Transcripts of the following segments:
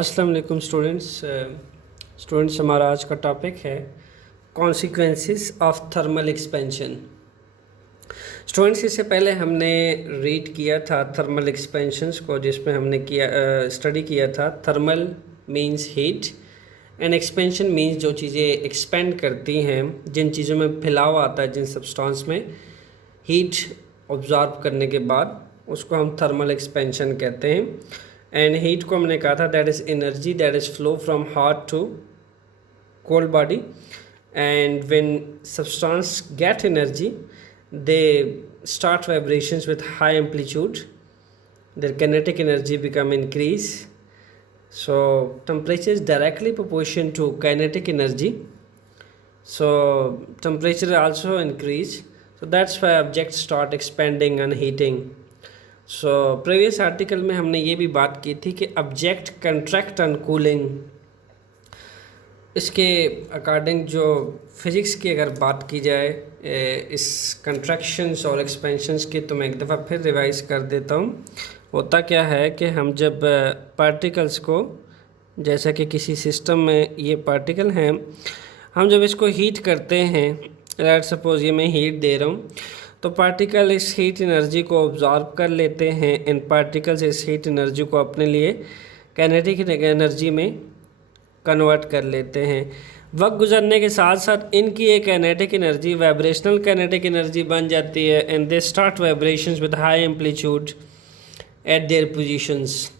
अस्सलाम वालेकुम स्टूडेंट्स हमारा आज का टॉपिक है consequences of thermal expansion. Students, इससे पहले हमने रीड किया था थर्मल एक्सपेंशंस को, जिसमें हमने स्टडी किया था thermal means heat and expansion means जो चीज़ें एक्सपेंड करती हैं, जिन चीज़ों में फैलाव आता है, जिन सब्सटेंस में हीट ऑब्जॉर्व करने के बाद उसको हम थर्मल एक्सपेंशन कहते हैं। एंड हीट को हमने कहा था that is energy that is flow from hot to cold body, and when substance get energy they start vibrations with high amplitude, their kinetic energy become increase. So temperature is directly proportion to kinetic energy, so temperature also increase, so that's why objects start expanding and heating. So previous article में हमने ये भी बात की थी कि object contract and cooling, इसके according जो फिज़िक्स की अगर बात की जाए इस कंट्रैक्शंस और एक्सपेंशंस की, तो मैं एक दफ़ा फिर रिवाइज़ कर देता हूँ। होता क्या है कि हम जब पार्टिकल्स को, जैसा कि किसी सिस्टम में ये पार्टिकल हैं, हम जब इसको हीट करते हैं, लेट्स सपोज ये मैं हीट दे रहा हूँ, तो पार्टिकल इस हीट एनर्जी को ऑब्जॉर्व कर लेते हैं। इन पार्टिकल्स इस हीट एनर्जी को अपने लिए काइनेटिक एनर्जी में कन्वर्ट कर लेते हैं। वक्त गुजरने के साथ साथ इनकी एक kinetic energy vibrational kinetic energy बन जाती है, and they start vibrations with high amplitude eight there positions.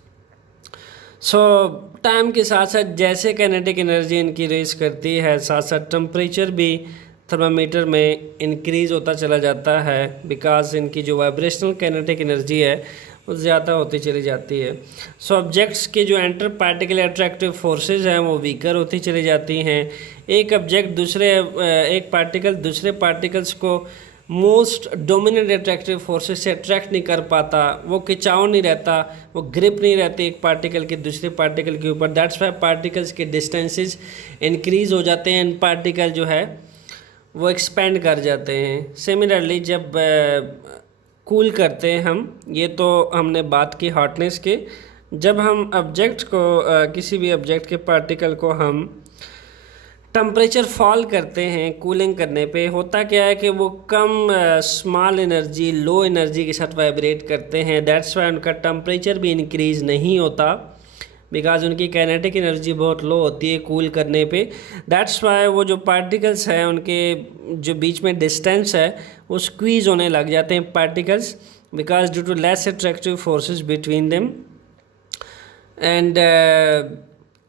So time के साथ साथ जैसे काइनेटिक एनर्जी इनकी रेस करती है, साथ साथ टेम्परेचर भी थर्मामीटर में इंक्रीज़ होता चला जाता है, बिकॉज इनकी जो वाइब्रेशनल काइनेटिक एनर्जी है वो ज़्यादा होती चली जाती है। सो ऑब्जेक्ट्स के जो एंटर पार्टिकल अट्रैक्टिव फोर्सेस हैं वो वीकर होती चली जाती हैं। एक पार्टिकल दूसरे पार्टिकल्स को मोस्ट डोमिनेंट अट्रैक्टिव फोर्सेस से अट्रैक्ट नहीं कर पाता, वो खिंचाव नहीं रहता, वो ग्रिप नहीं रहती एक पार्टिकल के दूसरे पार्टिकल के ऊपर। दैट्स वाई पार्टिकल्स के डिस्टेंसेस इंक्रीज़ हो जाते हैं, एंड पार्टिकल जो है वो एक्सपेंड कर जाते हैं। सिमिलरली जब कूल करते हैं हम, ये तो हमने बात की हॉटनेस के, जब हम ऑब्जेक्ट को किसी भी ऑब्जेक्ट के पार्टिकल को हम टेम्परेचर फॉल करते हैं कूलिंग करने पे, होता क्या है कि वो कम स्मॉल एनर्जी लो एनर्जी के साथ वाइब्रेट करते हैं। दैट्स वाई उनका टेम्परेचर भी इंक्रीज़ नहीं होता, बिकॉज उनकी काइनेटिक एनर्जी बहुत लो होती है कूल करने पे। दैट्स वाई वो जो पार्टिकल्स हैं उनके जो बीच में डिस्टेंस है वो स्क्वीज़ होने लग जाते हैं particles, because due to less attractive forces between them, and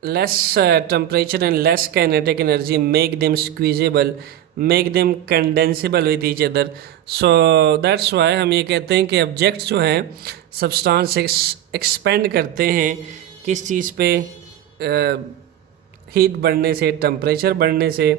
less temperature and less kinetic energy make them squeezable, make them condensable with each other. So that's why हम ये कहते हैं कि ऑब्जेक्ट्स जो हैं सब्सटेंस एक्सपेंड करते हैं किस चीज़ पे, हीट बढ़ने से, टेम्परेचर बढ़ने से,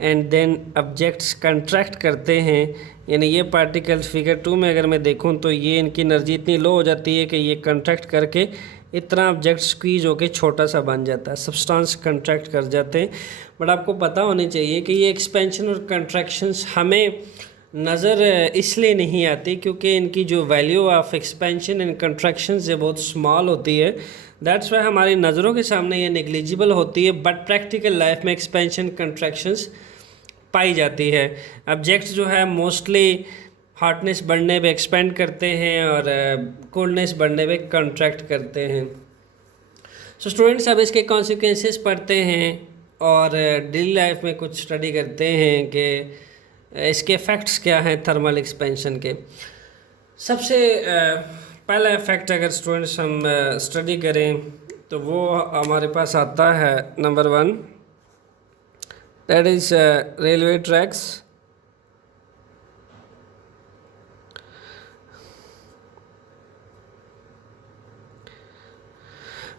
एंड देन ऑब्जेक्ट्स कंट्रैक्ट करते हैं। यानी ये पार्टिकल्स फिगर 2 में अगर मैं देखूं तो ये इनकी एनर्जी इतनी लो हो जाती है कि ये कंट्रैक्ट करके इतना ऑब्जेक्ट स्क्वीज होके छोटा सा बन जाता है, सब्सटेंस कंट्रैक्ट कर जाते हैं। बट आपको पता होनी चाहिए कि ये एक्सपेंशन और कंट्रैक्शंस हमें नज़र इसलिए नहीं आती क्योंकि इनकी जो value of expansion and contraction से बहुत स्मॉल होती है। दैट्स वाई हमारी नज़रों के सामने ये नेग्लिजिबल होती है, बट प्रैक्टिकल लाइफ में एक्सपेंशन कंट्रैक्शंस पाई जाती है। ऑब्जेक्ट्स जो है मोस्टली हॉटनेस बढ़ने पे एक्सपेंड करते हैं और कोल्डनेस बढ़ने पे कंट्रैक्ट करते हैं। सो स्टूडेंट्स, अब इसके कॉन्सिक्वेंसेस पढ़ते हैं और डेली लाइफ में कुछ स्टडी करते हैं कि इसके इफ़ेक्ट्स क्या हैं थर्मल एक्सपेंशन के। सबसे पहला इफ़ेक्ट अगर स्टूडेंट्स हम स्टडी करें तो वो हमारे पास आता है number 1, that is railway tracks.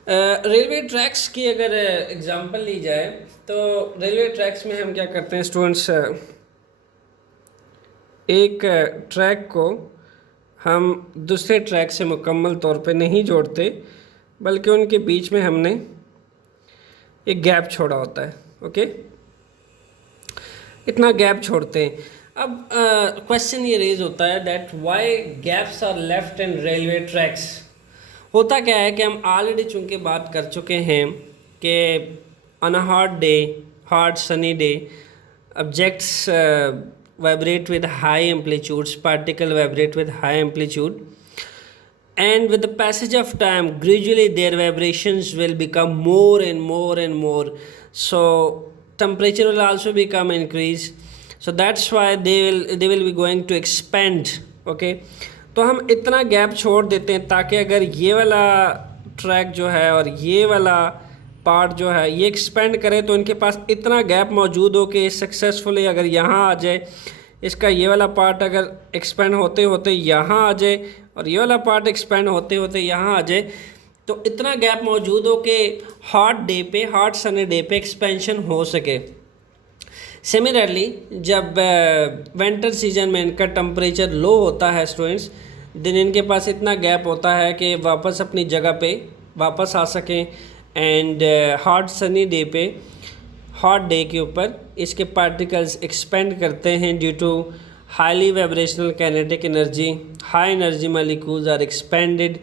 Railway tracks की अगर एग्जांपल ली जाए तो रेलवे ट्रैक्स में हम क्या करते हैं स्टूडेंट्स, एक ट्रैक को हम दूसरे ट्रैक से मुकम्मल तौर पे नहीं जोड़ते, बल्कि उनके बीच में हमने एक गैप छोड़ा होता है। ओके, इतना गैप छोड़ते हैं। अब क्वेश्चन ये रेज होता है that why gaps are left in railway tracks, होता क्या है कि हम ऑलरेडी चूँकि बात कर चुके हैं कि on a hot sunny day objects vibrate with high amplitudes, particle vibrate with high amplitude, and with the passage of time gradually their vibrations will become more and more and more, so temperature will also become increase, so that's why they will be going to expand. okay, तो हम इतना gap छोड़ देते हैं ताकि अगर ये वाला ट्रैक जो है और ये वाला पार्ट जो है ये एक्सपेंड करे तो इनके पास इतना गैप मौजूद हो कि सक्सेसफुली अगर यहाँ आ जाए, इसका ये वाला पार्ट अगर एक्सपेंड होते होते यहाँ आ जाए और ये वाला पार्ट एक्सपेंड होते होते यहाँ आ जाए, तो इतना गैप मौजूद हो कि हॉट सनी डे पे एक्सपेंशन हो सके। सिमिलरली जब विंटर सीजन में इनका टेम्परेचर लो होता है स्टूडेंट्स, दिन इनके पास इतना गैप होता है कि वापस अपनी जगह पे वापस आ सकें, एंड हॉट सनी डे पे हॉट डे के ऊपर इसके पार्टिकल्स एक्सपेंड करते हैं due to highly vibrational kinetic energy, high energy molecules are expanded,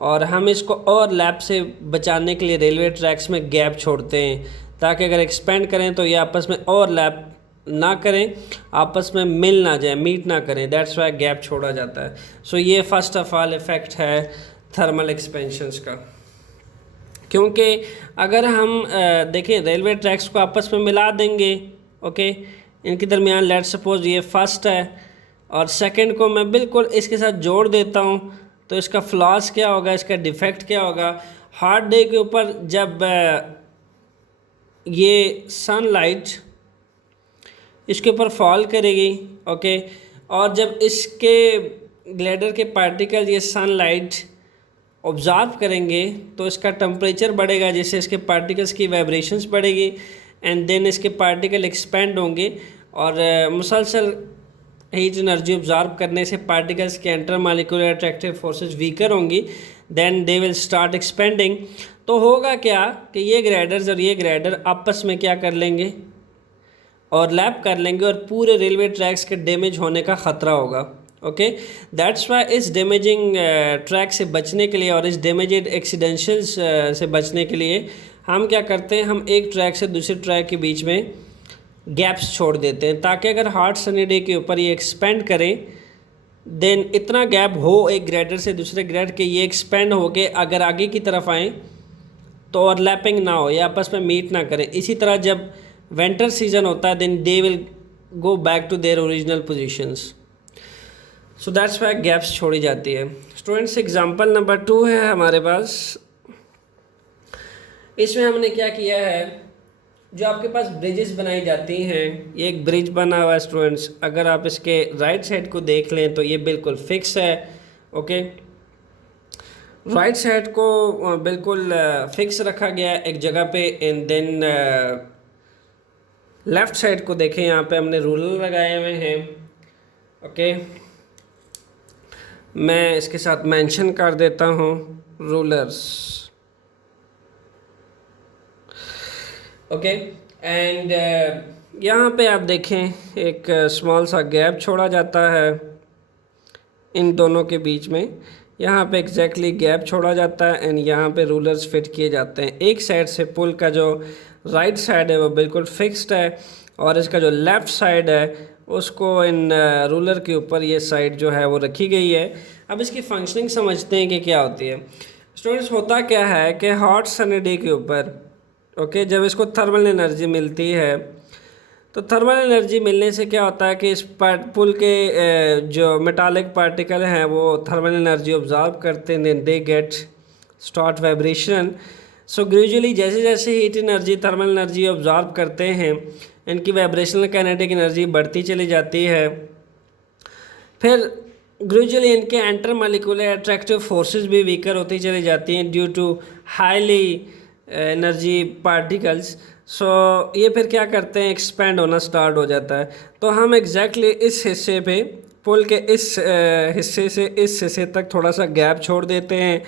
और हम इसको और लैप से बचाने के लिए रेलवे ट्रैक्स में गैप छोड़ते हैं ताकि अगर एक्सपेंड करें तो ये आपस में और लैप ना करें, आपस में मिल ना जाए, मीट ना करें, दैट्स वाई गैप छोड़ा जाता है। सो ये फर्स्ट ऑफ ऑल इफ़ेक्ट है थर्मल एक्सपेंशंस का, क्योंकि अगर हम देखें रेलवे ट्रैक्स को आपस में मिला देंगे, ओके, इनके दरमियान लेट सपोज ये फर्स्ट है और सेकंड को मैं बिल्कुल इसके साथ जोड़ देता हूँ, तो इसका फ्लॉस क्या होगा, इसका डिफेक्ट क्या होगा। हॉट डे के ऊपर जब ये सनलाइट इसके ऊपर फॉल करेगी, ओके, और जब इसके ग्लेडर के पार्टिकल ये सनलाइट ऑब्ज़र्व करेंगे तो इसका टेम्परेचर बढ़ेगा, जिससे इसके पार्टिकल्स की वाइब्रेशंस बढ़ेगी, एंड देन इसके पार्टिकल एक्सपेंड होंगे और मुसलसल हीट एनर्जी ऑब्ज़र्व करने से पार्टिकल्स के inter molecular attractive forces weaker होंगी, then they will start expanding. तो होगा क्या कि ये ग्रेडर्स और ये ग्रेडर आपस में क्या कर लेंगे और लैप कर लेंगे और पूरे रेलवे ट्रैक्स के डैमेज होने का ख़तरा होगा। ओके, दैट्स वाई इस डैमेजिंग ट्रैक से बचने के लिए और इस डैमेजेड एक्सीडेंशियल्स से बचने के लिए हम क्या करते हैं, हम एक ट्रैक से दूसरे ट्रैक के बीच में गैप्स छोड़ देते हैं ताकि अगर हॉट सनी डे के ऊपर ये एक्सपेंड करें, देन इतना गैप हो एक ग्रेडर से दूसरे ग्रेड के ये एक्सपेंड हो के अगर आगे की तरफ आएँ तो ओवरलैपिंग ना हो, या आपस में मीट ना करें। इसी तरह जब विंटर सीजन होता है then they will go back to their original positions, so that's why gaps छोड़ी जाती है। स्टूडेंट्स, एग्जांपल नंबर 2 है हमारे पास। इसमें हमने क्या किया है, जो आपके पास ब्रिजेस बनाई जाती हैं, ये एक ब्रिज बना हुआ है स्टूडेंट्स, अगर आप इसके राइट साइड को देख लें तो ये बिल्कुल फिक्स है। ओके, राइट साइड को बिल्कुल फिक्स रखा गया है एक जगह पे, एंड देन लेफ़्ट साइड को देखें, यहाँ पे हमने रूलर लगाए हुए हैं। ओके, मैं इसके साथ मेंशन कर देता हूँ रूलर्स। ओके, एंड यहाँ पे आप देखें एक स्मॉल सा गैप छोड़ा जाता है इन दोनों के बीच में, यहाँ पे एग्जैक्टली गैप छोड़ा जाता है एंड यहाँ पे रूलर्स फिट किए जाते हैं। एक साइड से पुल का जो राइट साइड है वो बिल्कुल फिक्स्ड है और इसका जो लेफ़्ट साइड है उसको इन रूलर के ऊपर ये साइड जो है वो रखी गई है। अब इसकी फंक्शनिंग समझते हैं कि क्या होती है। स्टूडेंट्स, होता क्या है कि हॉट सनी डे के ऊपर ओके जब इसको थर्मल एनर्जी मिलती है तो थर्मल एनर्जी मिलने से क्या होता है कि इस पुल के जो मेटालिक पार्टिकल हैं वो थर्मल एनर्जी ऑब्जर्व करते हैं, they get start vibration. So gradually जैसे जैसे heat energy thermal energy observe करते हैं इनकी वाइब्रेशनल काइनेटिक एनर्जी बढ़ती चली जाती है। फिर ग्रेजुअली इनके एंटर मॉलिक्यूलर अट्रैक्टिव फोर्सेस भी वीकर होती चली जाती हैं due to highly energy particles. So ये फिर क्या करते हैं, एक्सपेंड होना स्टार्ट हो जाता है। तो हम एग्जैक्टली इस हिस्से पे पुल के इस हिस्से से इस हिस्से तक थोड़ा सा गैप छोड़ देते हैं।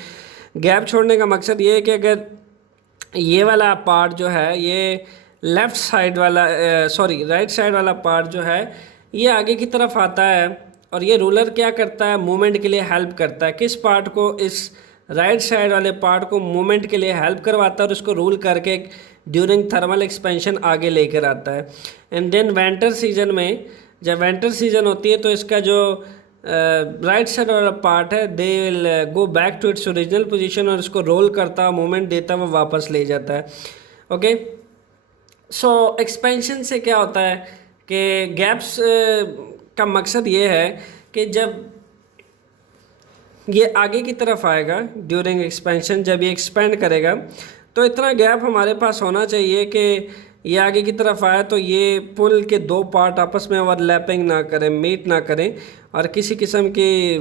गैप छोड़ने का मकसद ये है कि अगर ये वाला पार्ट जो है ये लेफ़्ट साइड वाला राइट साइड वाला पार्ट जो है ये आगे की तरफ आता है और ये रूलर क्या करता है, मूवमेंट के लिए हेल्प करता है। किस पार्ट को, इस राइट साइड वाले पार्ट को मूवमेंट के लिए हेल्प करवाता है और उसको रूल करके ड्यूरिंग थर्मल एक्सपेंशन आगे लेकर आता है। एंड देन विंटर सीजन में, जब विंटर सीजन होती है तो इसका जो राइट साइड वाला पार्ट है they will go back to its original position और इसको रोल करता, मूवमेंट देता हुआ वापस ले जाता है। ओके, सो एक्सपेंशन से क्या होता है कि गैप्स का मकसद ये है कि जब ये आगे की तरफ आएगा ड्यूरिंग एक्सपेंशन, जब ये एक्सपेंड करेगा तो इतना गैप हमारे पास होना चाहिए कि ये आगे की तरफ आए तो ये पुल के दो पार्ट आपस में ओवरलैपिंग ना करें, मीट ना करें और किसी किस्म की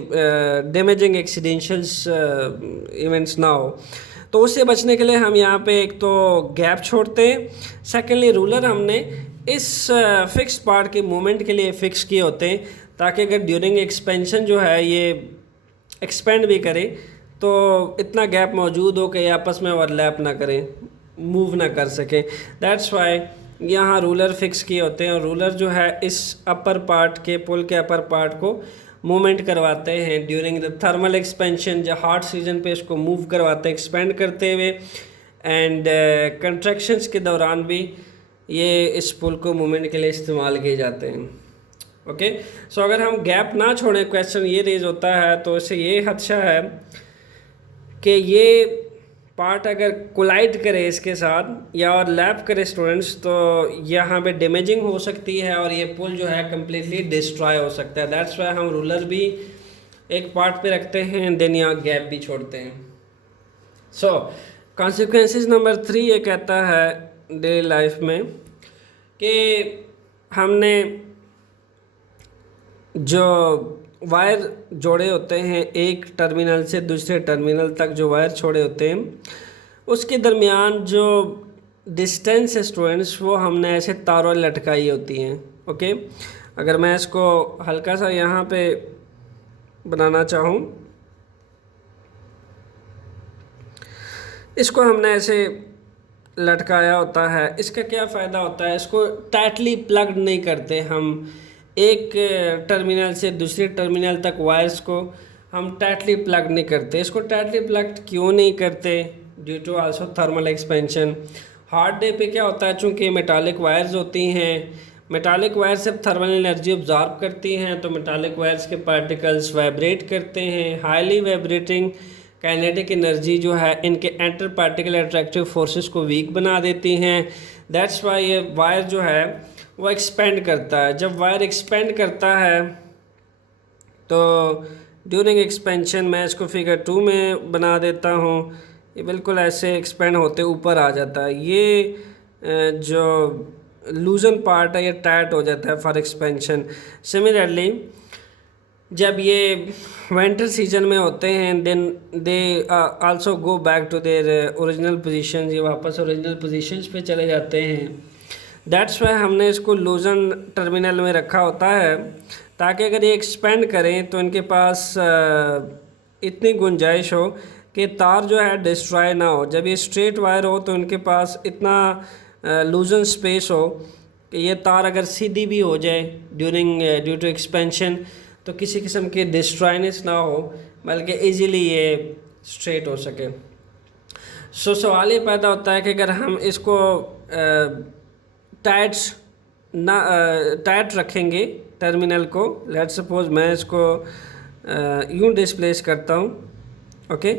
डैमेजिंग एक्सीडेंशियल्स इवेंट्स ना हो। तो उससे बचने के लिए हम यहाँ पे एक तो गैप छोड़ते हैं, सेकेंडली रूलर हमने इस फिक्स पार्ट के मूवमेंट के लिए फ़िक्स किए होते हैं ताकि अगर ड्यूरिंग एक्सपेंशन जो है ये एक्सपेंड भी करे तो इतना गैप मौजूद हो कि ये आपस में ओवरलैप ना करें, मूव ना कर सकें। दैट्स वाई यहाँ रूलर फिक्स किए होते हैं और रूलर जो है इस अपर पार्ट के, पुल के अपर पार्ट को मूवमेंट करवाते हैं ड्यूरिंग द थर्मल एक्सपेंशन। जब हॉट सीजन पे इसको मूव करवाते हैं एक्सपेंड करते हुए, एंड कंट्रैक्शंस के दौरान भी ये इस पुल को मूवमेंट के लिए इस्तेमाल किए जाते हैं। ओके, सो अगर हम गैप ना छोड़ें, क्वेश्चन ये रेज होता है तो इससे ये खदशा है कि ये पार्ट अगर कोलाइड करे इसके साथ या और लैप करे स्टूडेंट्स तो यहाँ पे डैमेजिंग हो सकती है और ये पुल जो है कम्प्लीटली डिस्ट्रॉय हो सकता है। दैट्स वाई हम रूलर भी एक पार्ट पे रखते हैं, देन यहाँ गैप भी छोड़ते हैं। सो कॉन्सिक्वेंसेस नंबर 3 ये कहता है डेली लाइफ में कि हमने जो वायर जोड़े होते हैं एक टर्मिनल से दूसरे टर्मिनल तक, जो वायर छोड़े होते हैं उसके दरमियान जो डिस्टेंस है स्टूडेंट्स वो हमने ऐसे तारों लटकाई होती हैं। ओके, अगर मैं इसको हल्का सा यहाँ पे बनाना चाहूँ, इसको हमने ऐसे लटकाया होता है। इसका क्या फ़ायदा होता है, इसको टाइटली प्लग्ड नहीं करते हम, एक टर्मिनल से दूसरे टर्मिनल तक वायर्स को हम टाइटली प्लग नहीं करते। इसको टाइटली प्लग क्यों नहीं करते, due to also thermal expansion. Hard day पे क्या होता है, चूँकि मेटालिक वायर्स होती हैं, मेटालिक वायर से थर्मल एनर्जी ऑब्जॉर्व करती हैं तो मेटालिक वायर्स के पार्टिकल्स वाइब्रेट करते हैं। हाईली वाइब्रेटिंग काइनेटिक एनर्जी जो है इनके एंटर पार्टिकल अट्रैक्टिव फोर्सेस को वीक बना देती हैं। दैट्स वाई ये वायर जो है वो एक्सपेंड करता है। जब वायर एक्सपेंड करता है तो ड्यूरिंग एक्सपेंशन, मैं इसको फिगर 2 में बना देता हूँ, ये बिल्कुल ऐसे एक्सपेंड होते ऊपर आ जाता है। ये जो लूजन पार्ट है ये टाइट हो जाता है फॉर एक्सपेंशन। सिमिलरली जब ये विंटर सीजन में होते हैं then they also go back to their original position, ये वापस ओरिजिनल पोजीशंस पे चले जाते हैं। दैट्स वाई हमने इसको लूजन टर्मिनल में रखा होता है ताकि अगर ये एक्सपेंड करें तो इनके पास इतनी गुंजाइश हो कि तार जो है डिस्ट्रॉय ना हो। जब ये स्ट्रेट वायर हो तो इनके पास इतना लूजन स्पेस हो कि ये तार अगर सीधी भी हो जाए ड्यू टू एक्सपेंशन तो किसी किस्म की डिस्ट्रॉयनेस ना हो, बल्कि इजीली ये स्ट्रेट हो सके। सो सवाल ये पैदा होता है कि अगर हम इसको टाइट रखेंगे टर्मिनल को, लेट सपोज मैं इसको यूँ डिस्प्लेस करता हूँ। ओके,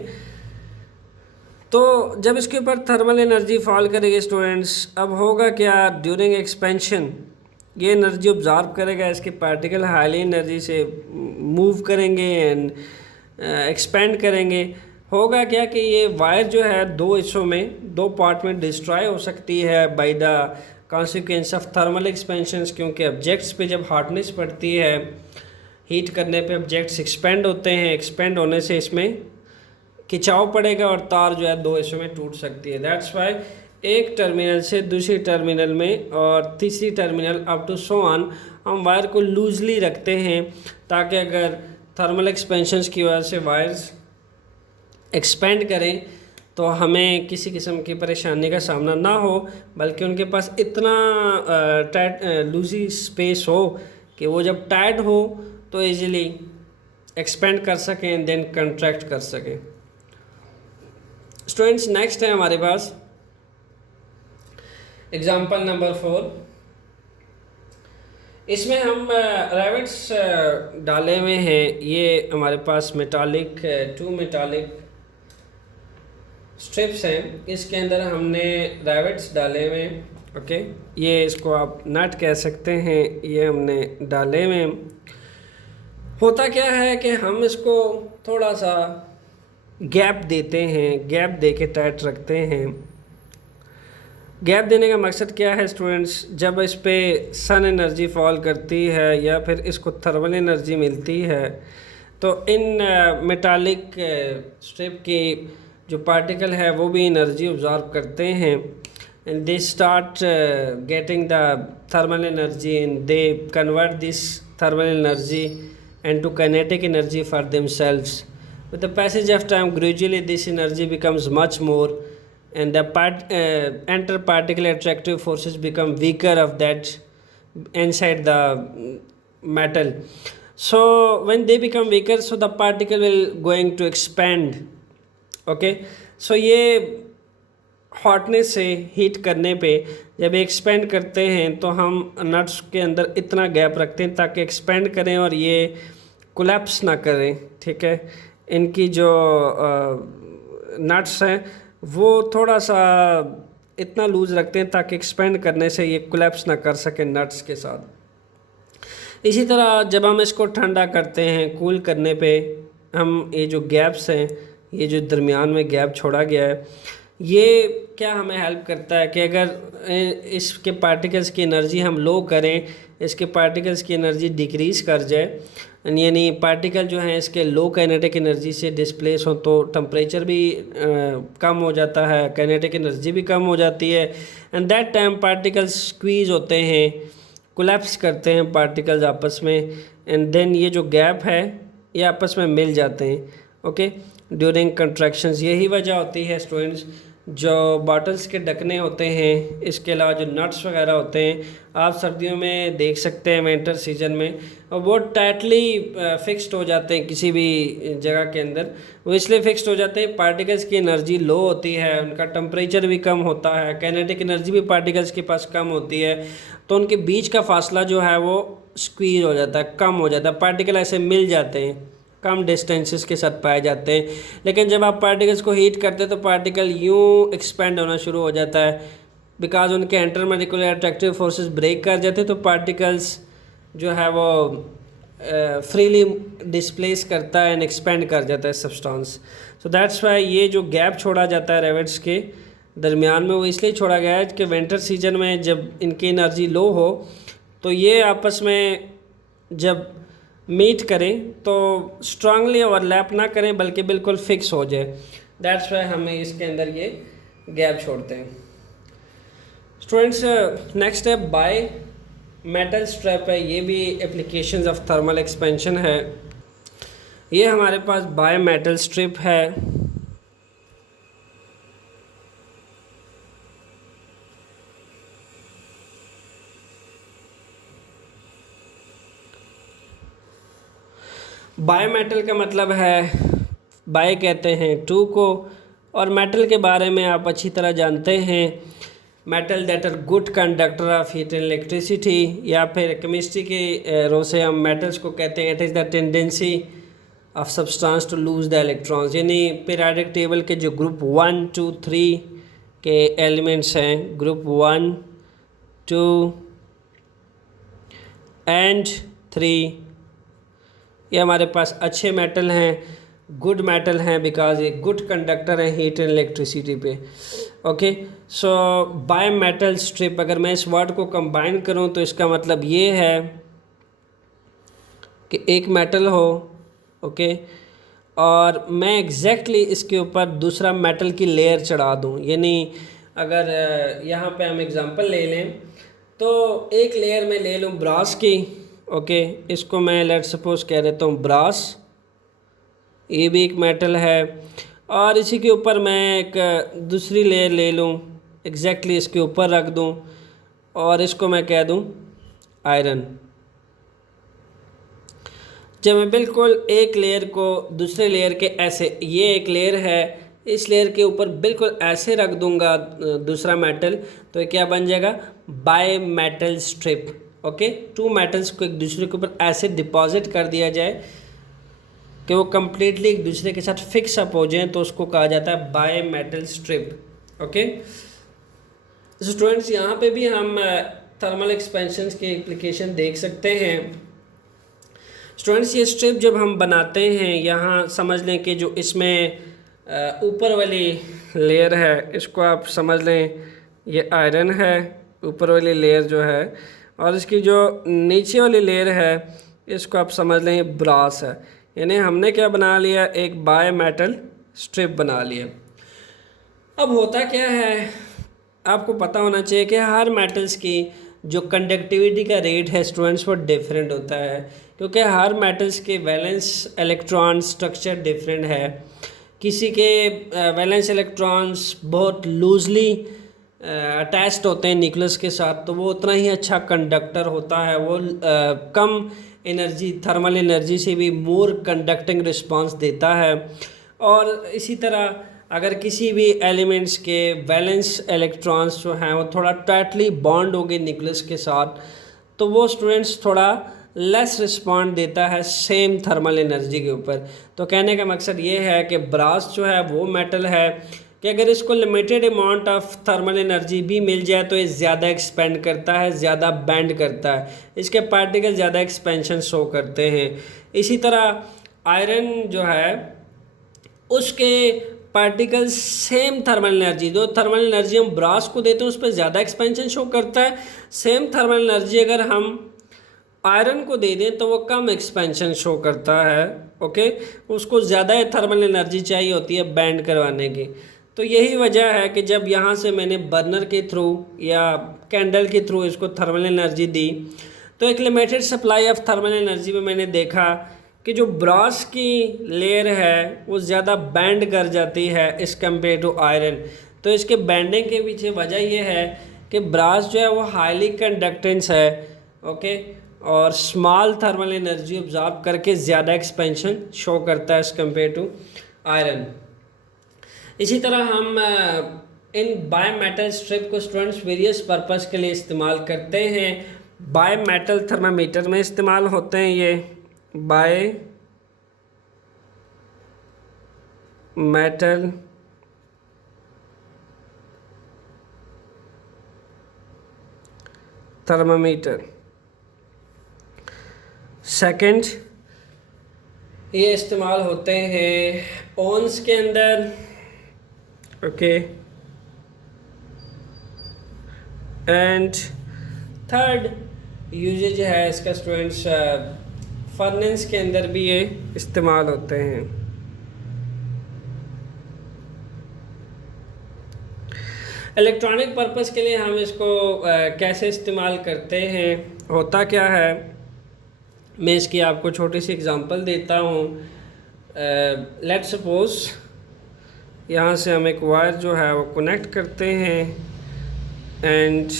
तो जब इसके ऊपर थर्मल एनर्जी फॉल करेगी स्टूडेंट्स, अब होगा क्या, ड्यूरिंग एक्सपेंशन ये एनर्जी ऑब्जॉर्व करेगा, इसके पार्टिकल हाईली एनर्जी से मूव करेंगे एंड एक्सपेंड करेंगे। होगा क्या कि ये वायर जो है दो हिस्सों में, दो पार्ट में डिस्ट्रॉय हो सकती है by the consequence of thermal expansions, क्योंकि ऑब्जेक्ट्स पे जब हार्डनेस पड़ती है, हीट करने पे ऑब्जेक्ट्स एक्सपेंड होते हैं, एक्सपेंड होने से इसमें खिंचाव पड़ेगा और तार जो है दो हिस्सों में टूट सकती है। दैट्स वाई एक टर्मिनल से दूसरी टर्मिनल में और तीसरी terminal up to so on हम वायर को लूजली रखते हैं ताकि अगर थर्मल एक्सपेंशंस की वजह से वायर्स एक्सपेंड करें तो हमें किसी किस्म की परेशानी का सामना ना हो, बल्कि उनके पास इतना टाइट लूजी स्पेस हो कि वो जब टाइट हो तो इजीली एक्सपेंड कर सकें देन कंट्रैक्ट कर सकें। स्टूडेंट्स नेक्स्ट है हमारे पास एग्जाम्पल नंबर 4। इसमें हम रेविट्स डाले हुए हैं। ये हमारे पास मेटालिक 2 मेटालिक स्ट्रिप्स हैं। इसके अंदर हमने रेविट्स डाले हुए हैं। ओके, ये इसको आप नट कह सकते हैं। ये हमने डाले हुए हैं। होता क्या है कि हम इसको थोड़ा सा गैप देते हैं, गैप दे के टाइट रखते हैं। गैप देने का मकसद क्या है स्टूडेंट्स? जब इस पे सन एनर्जी फॉल करती है या फिर इसको थर्मल एनर्जी मिलती है तो इन मेटालिक स्ट्रिप की जो पार्टिकल है वो भी एनर्जी ऑब्जॉर्व करते हैं and they start getting the thermal energy and they convert this thermal energy into kinetic energy for themselves. With the passage of time, gradually this energy becomes much more, and the inter-particle attractive forces become weaker of that inside the metal. So when they become weaker, so the particle will going to expand. Okay, so ये hotness से heat करने पे जब expand करते हैं तो हम nuts के अंदर इतना गैप रखते हैं ताकि एक्सपेंड करें और ये कोलैप्स ना करें। ठीक है, इनकी जो नट्स हैं वो थोड़ा सा इतना लूज़ रखते हैं ताकि एक्सपेंड करने से ये कोलैप्स ना कर सकें नट्स के साथ। इसी तरह जब हम इसको ठंडा करते हैं, कूल करने पे हम ये जो गैप्स हैं, ये जो दरमियान में गैप छोड़ा गया है, ये क्या हमें हेल्प करता है कि अगर इसके पार्टिकल्स की एनर्जी हम लो करें, इसके पार्टिकल्स की एनर्जी डिक्रीज़ कर जाए, यानी पार्टिकल जो हैं इसके लो काइनेटिक एनर्जी से डिस्प्लेस हो तो टेम्परेचर भी कम हो जाता है, काइनेटिक एनर्जी भी कम हो जाती है and that time particles squeeze होते हैं, कोलैप्स करते हैं पार्टिकल्स आपस में एंड देन ये जो गैप है ये आपस में मिल जाते हैं। Okay, during contractions. यही वजह होती है स्टूडेंट्स जो बॉटल्स के ढकने होते हैं, इसके अलावा जो नट्स वगैरह होते हैं, आप सर्दियों में देख सकते हैं विंटर सीजन में, और वो टाइटली फिक्स्ड हो जाते हैं किसी भी जगह के अंदर। वो इसलिए फिक्स्ड हो जाते हैं, पार्टिकल्स की एनर्जी लो होती है, उनका टेम्परेचर भी कम होता है, काइनेटिक एनर्जी भी पार्टिकल्स के पास कम होती है, तो उनके बीच का फासला जो है वो स्क्वीज हो जाता है, कम हो जाता है, पार्टिकल ऐसे मिल जाते हैं, कम डिस्टेंसेस के साथ पाए जाते हैं। लेकिन जब आप पार्टिकल्स को हीट करते हैं तो पार्टिकल यूँ एक्सपेंड होना शुरू हो जाता है, बिकॉज उनके इंटरमोलिकुलर अट्रैक्टिव फोर्सेस ब्रेक कर जाते हैं तो पार्टिकल्स जो है वो फ्रीली डिस्प्लेस करता है एंड एक्सपेंड कर जाता है सब्सटेंस। सो दैट्स वाई ये जो गैप छोड़ा जाता है रेविट्स के दरमियान में, वो इसलिए छोड़ा गया है कि विंटर सीजन में जब इनकी एनर्जी लो हो तो ये आपस में जब मीट करें तो स्ट्रांगली ओवरलैप ना करें बल्कि बिल्कुल फिक्स हो जाए। दैट्स वाई हमें इसके अंदर ये गैप छोड़ते हैं। स्टूडेंट्स नेक्स्ट है बाय मेटल स्ट्रैप है। ये भी एप्लीकेशंस ऑफ थर्मल एक्सपेंशन है। ये हमारे पास बाय मेटल स्ट्रिप है। बाय मेटल का मतलब है, बाय कहते हैं टू को, और मेटल के बारे में आप अच्छी तरह जानते हैं, metal that are good conductor of heat and electricity, या फिर केमिस्ट्री के रो से हम मेटल्स को कहते हैं it is the tendency of substance to lose the electrons. यानी पीरियोडिक टेबल के जो ग्रुप 1, 2, 3 के एलिमेंट्स हैं, ग्रुप 1, 2 एंड 3, ये हमारे पास अच्छे मेटल हैं, गुड मेटल हैं, बिकॉज ये गुड कंडक्टर हैं हीट एंड इलेक्ट्रिसिटी पे। Okay, so by metal strip, अगर मैं इस वर्ड को कंबाइन करूं तो इसका मतलब ये है कि एक मेटल हो, ओके, और मैं एग्जैक्टली इसके ऊपर दूसरा मेटल की लेयर चढ़ा दूं। यानी अगर यहाँ पे हम एग्जांपल ले लें तो एक लेयर में ले लूँ ब्रास की, ओके, इसको मैं लेट सपोज कह देता हूँ ब्रास, ये भी एक मेटल है, और इसी के ऊपर मैं एक दूसरी लेयर ले लूँ, एग्जैक्टली इसके ऊपर रख दूँ और इसको मैं कह दूँ आयरन। जब मैं बिल्कुल एक लेयर को दूसरे लेयर के ऐसे, ये एक लेयर है, इस लेयर के ऊपर बिल्कुल ऐसे रख दूंगा दूसरा मेटल, तो ये क्या बन जाएगा, bimetal strip. Okay, two metals को एक दूसरे के ऊपर ऐसे डिपॉजिट कर दिया जाए कि वो कम्प्लीटली एक दूसरे के साथ फिक्स अप हो जाए, तो उसको कहा जाता है by metal strip. Okay students, यहाँ पे भी हम थर्मल एक्सपेंशन के एप्लीकेशन देख सकते हैं। स्टूडेंट्स, ये स्ट्रिप जब हम बनाते हैं, यहाँ समझ लें कि जो इसमें ऊपर वाली लेयर है, इसको आप समझ लें ये आयरन है, ऊपर वाली लेयर जो है, और इसकी जो नीचे वाली लेयर है इसको आप समझ लें ये ब्रास है। यानी हमने क्या बना लिया, एक बाय मेटल स्ट्रिप बना लिया। अब होता क्या है, आपको पता होना चाहिए कि हर मेटल्स की जो कंडक्टिविटी का रेट है स्टूडेंट्स वो डिफरेंट होता है, क्योंकि हर मेटल्स के वैलेंस इलेक्ट्रॉन स्ट्रक्चर डिफरेंट है। किसी के वैलेंस इलेक्ट्रॉन्स बहुत लूजली अटैच्ड होते हैं न्यूक्लियस के साथ, तो वो उतना ही अच्छा कंडक्टर होता है, वो कम एनर्जी, थर्मल एनर्जी से भी मोर कंडक्टिंग रिस्पांस देता है। और इसी तरह अगर किसी भी एलिमेंट्स के वैलेंस इलेक्ट्रॉन्स जो हैं वो थोड़ा टाइटली बॉन्ड हो गए न्यूक्लियस के साथ, तो वो स्टूडेंट्स थोड़ा लेस रिस्पॉन्ड देता है सेम थर्मल एनर्जी के ऊपर। तो कहने का मकसद ये है कि ब्रास जो है वो मेटल है कि अगर इसको limited amount of thermal energy भी मिल जाए तो ये ज़्यादा एक्सपेंड करता है, ज़्यादा बैंड करता है, इसके पार्टिकल ज़्यादा एक्सपेंशन शो करते हैं। इसी तरह आयरन जो है उसके पार्टिकल्स सेम थर्मल एनर्जी, जो थर्मल एनर्जी हम ब्रास को देते हैं उस पर ज़्यादा एक्सपेंशन शो करता है। सेम थर्मल एनर्जी अगर हम आयरन को दे दें तो वो कम एक्सपेंशन शो करता है। ओके, उसको ज़्यादा थर्मल एनर्जी चाहिए होती है बैंड करवाने की। तो यही वजह है कि जब यहाँ से मैंने बर्नर के थ्रू या कैंडल के थ्रू इसको थर्मल एनर्जी दी, तो एक limited supply of thermal energy में मैंने देखा कि जो ब्रास की लेयर है वो ज़्यादा बैंड कर जाती है इस कम्पेयर टू आयरन। तो इसके बैंडिंग के पीछे वजह ये है कि ब्रास जो है वो हाईली कंडक्टेंस है, ओके, और स्मॉल थर्मल एनर्जी ऑब्जॉर्व करके ज़्यादा एक्सपेंशन शो करता है एज़ कम्पेयर टू आयरन। इसी तरह हम इन बाय मेटल स्ट्रिप को स्टूडेंट्स वेरियस पर्पस के लिए इस्तेमाल करते हैं। बाय मेटल थर्मामीटर में इस्तेमाल होते हैं ये बाय मेटल थर्मामीटर। सेकंड, ये इस्तेमाल होते हैं ओन्स के अंदर, ओके, एंड थर्ड यूजेज है इसका स्टूडेंट्स फर्नेस के अंदर भी ये इस्तेमाल होते हैं। इलेक्ट्रॉनिक पर्पस के लिए हम इसको कैसे इस्तेमाल करते हैं, होता क्या है, मैं इसकी आपको छोटी सी एग्जांपल देता हूँ। लेट सपोज यहाँ से हम एक वायर जो है वो कनेक्ट करते हैं, एंड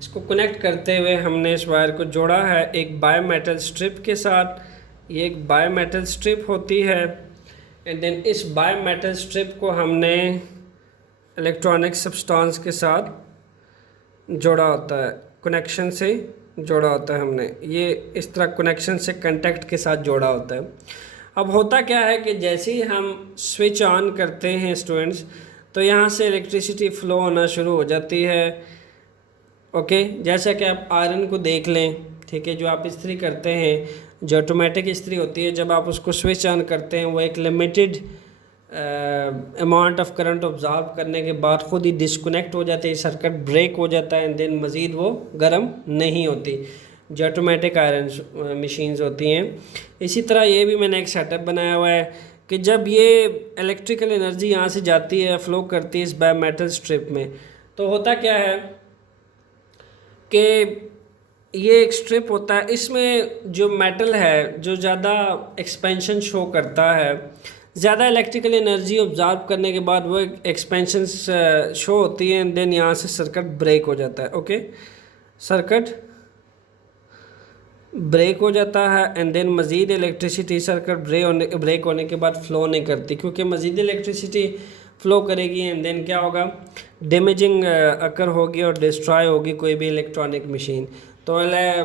इसको कनेक्ट करते हुए हमने इस वायर को जोड़ा है एक बाय मेटल स्ट्रिप के साथ। ये एक बाय मेटल स्ट्रिप होती है, एंड देन इस बाय मेटल स्ट्रिप को हमने इलेक्ट्रॉनिक सब्सटेंस के साथ जोड़ा होता है, कनेक्शन से जोड़ा होता है हमने, ये इस तरह कनेक्शन से कांटेक्ट के साथ जोड़ा होता है। अब होता क्या है कि जैसे ही हम स्विच ऑन करते हैं स्टूडेंट्स, तो यहाँ से इलेक्ट्रिसिटी फ़्लो होना शुरू हो जाती है। ओके, जैसा कि आप आयरन को देख लें, ठीक है, जो आप इस्त्री करते हैं, जो ऑटोमेटिक इस्त्री होती है, जब आप उसको स्विच ऑन करते हैं वो एक limited amount of current absorb करने के बाद खुद ही डिस्कनेक्ट हो जाती है, सर्किट ब्रेक हो जाता है, एंड देन मज़ीद वो गर्म नहीं होती, जो ऑटोमेटिक आयरन मशीन्स होती हैं। इसी तरह ये भी मैंने एक सेटअप बनाया हुआ है कि जब ये इलेक्ट्रिकल एनर्जी यहाँ से जाती है, फ़्लो करती है इस बाय मेटल स्ट्रिप में, तो होता क्या है कि ये एक स्ट्रिप होता है, इसमें जो मेटल है जो ज़्यादा एक्सपेंशन शो करता है, ज़्यादा इलेक्ट्रिकल एनर्जी ऑब्जॉर्व करने के बाद वो एक्सपेंशन शो होती है, एंड देन यहाँ से सर्किट ब्रेक हो जाता है। ओके, सर्किट ब्रेक हो जाता है एंड देन मज़ीद इलेक्ट्रिसिटी सर्किट ब्रेक होने के बाद फ़्लो नहीं करती, क्योंकि मज़ीद इलेक्ट्रिसिटी फ़्लो करेगी एंड देन क्या होगा, डैमेजिंग अकर होगी और डिस्ट्रॉय होगी कोई भी इलेक्ट्रॉनिक मशीन। तो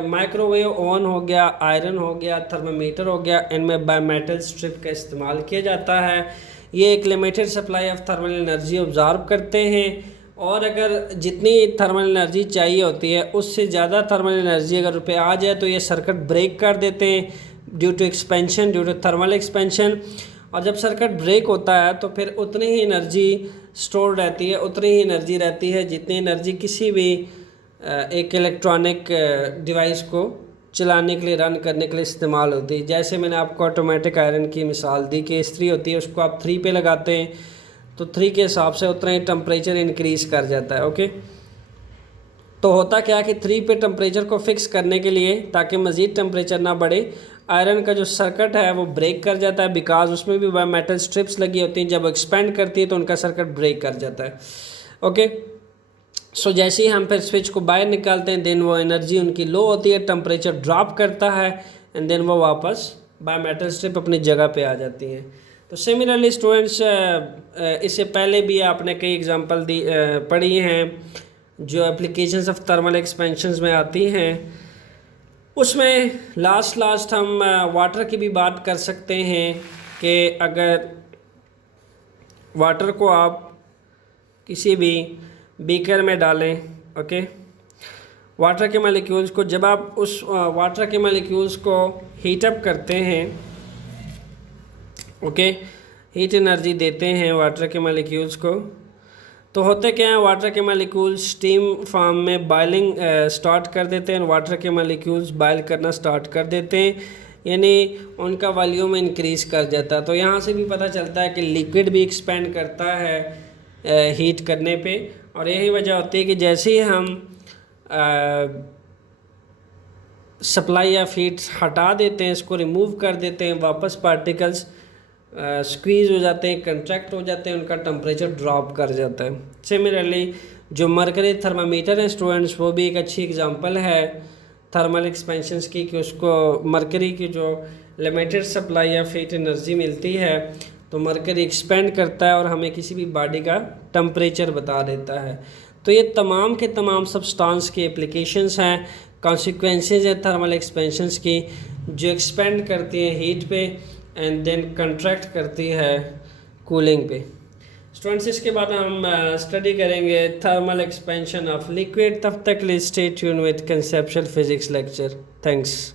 माइक्रोवेव ओवन हो गया, आयरन हो गया, थर्मामीटर हो गया, इनमें बायोमेटल स्ट्रिप का इस्तेमाल किया जाता है। ये एक limited supply of thermal energy observe करते हैं, और अगर जितनी थर्मल एनर्जी चाहिए होती है उससे ज़्यादा थर्मल एनर्जी अगर पे आ जाए तो ये सर्किट ब्रेक कर देते हैं due to expansion, due to thermal expansion. और जब सर्किट ब्रेक होता है तो फिर उतनी ही एनर्जी स्टोर रहती है, उतनी ही एनर्जी रहती है जितनी एनर्जी किसी भी एक इलेक्ट्रॉनिक डिवाइस को चलाने के लिए, रन करने के लिए इस्तेमाल होती है। जैसे मैंने आपको ऑटोमेटिक आयरन की मिसाल दी कि इस्त्री होती है, उसको आप 3 पे लगाते हैं तो 3 के हिसाब से उतना ही टेम्परेचर इंक्रीज़ कर जाता है। ओके, तो होता क्या है कि 3 पे टेम्परेचर को फिक्स करने के लिए, ताकि मज़ीद टेम्परेचर ना बढ़े, आयरन का जो सर्किट है वो ब्रेक कर जाता है, बिकॉज उसमें भी मेटल स्ट्रिप्स लगी होती हैं। जब एक्सपेंड करती है तो उनका सर्किट ब्रेक कर जाता है। ओके, सो जैसे ही हम फिर स्विच को बाहर निकालते हैं, देन वो एनर्जी उनकी लो होती है, टेम्परेचर ड्रॉप करता है एंड देन वो वापस बायोमेटल स्ट्रिप अपनी जगह पे आ जाती हैं। तो सिमिलरली स्टूडेंट्स, इससे पहले भी आपने कई एग्जांपल पढ़ी हैं जो एप्लीकेशंस ऑफ थर्मल एक्सपेंशंस में आती हैं। उसमें लास्ट हम वाटर की भी बात कर सकते हैं कि अगर वाटर को आप किसी भी बीकर में डालें, ओके, वाटर के मॉलिक्यूल्स को, जब आप उस वाटर के मॉलिक्यूल्स को हीट अप करते हैं, ओके, हीट एनर्जी देते हैं वाटर के मॉलिक्यूल्स को, तो होते क्या है, वाटर के मॉलिक्यूल्स स्टीम फॉर्म में बॉइलिंग स्टार्ट कर देते हैं, वाटर के मॉलिक्यूल्स बॉयल करना स्टार्ट कर देते हैं, यानी उनका वॉल्यूम इंक्रीज़ कर जाता है। तो यहाँ से भी पता चलता है कि लिक्विड भी एक्सपेंड करता है हीट करने पे, और यही वजह होती है कि जैसे ही हम सप्लाई ऑफ हीट हटा देते हैं, इसको रिमूव कर देते हैं, वापस पार्टिकल्स स्क्वीज़ हो जाते हैं, कंट्रैक्ट हो जाते हैं, उनका टेम्परेचर ड्रॉप कर जाता है। सिमिलरली जो मरकरी थर्मामीटर है स्टूडेंट्स, वो भी एक अच्छी एग्जांपल है थर्मल एक्सपेंशंस की, कि उसको मरकरी की जो limited supply of heat energy मिलती है तो मरकरी एक्सपेंड करता है और हमें किसी भी बॉडी का टेम्परेचर बता देता है। तो ये तमाम के तमाम सब्सटेंस की एप्लीकेशंस हैं, कॉन्सिक्वेंसेज है थर्मल एक्सपेंशंस की, जो एक्सपेंड करती हैं हीट पे एंड देन कंट्रैक्ट करती है कूलिंग पे। स्टूडेंट्स, इसके बाद हम स्टडी करेंगे थर्मल एक्सपेंशन ऑफ लिक्विड। तब तक stay tune with conceptual physics lecture. Thanks.